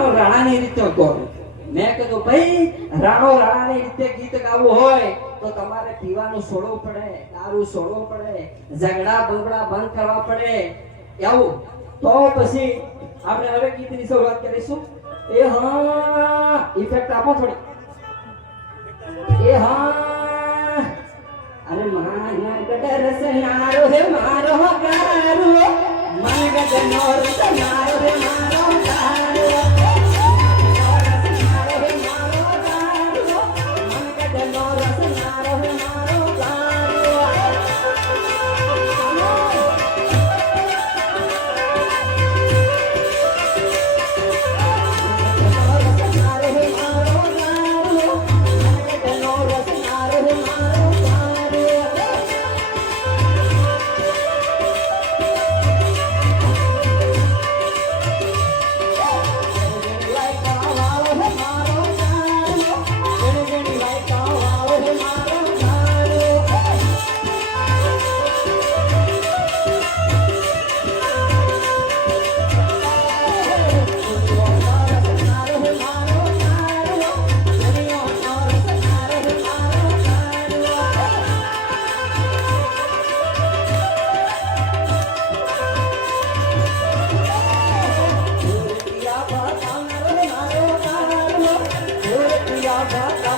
રાણો રાણાની રીતે કહું. મેં કીધું ભાઈ રાણો રાણાની રીતે ગીત ગાવું હોય તો તમારે પીવાનું છોડવું પડે, દારૂ છોડવો પડે, ઝઘડા બગડા બંધ કરવા પડે. એવું તો પછી આપણે હવે ગીતની શરૂઆત કરીશું. એ હા ઇફેક્ટ આપો થોડી. એ હા અરે માનગઢ રસનારો હે મારો ગારો, માનગઢ નો રસનારો હે મારો ગારો, Bye.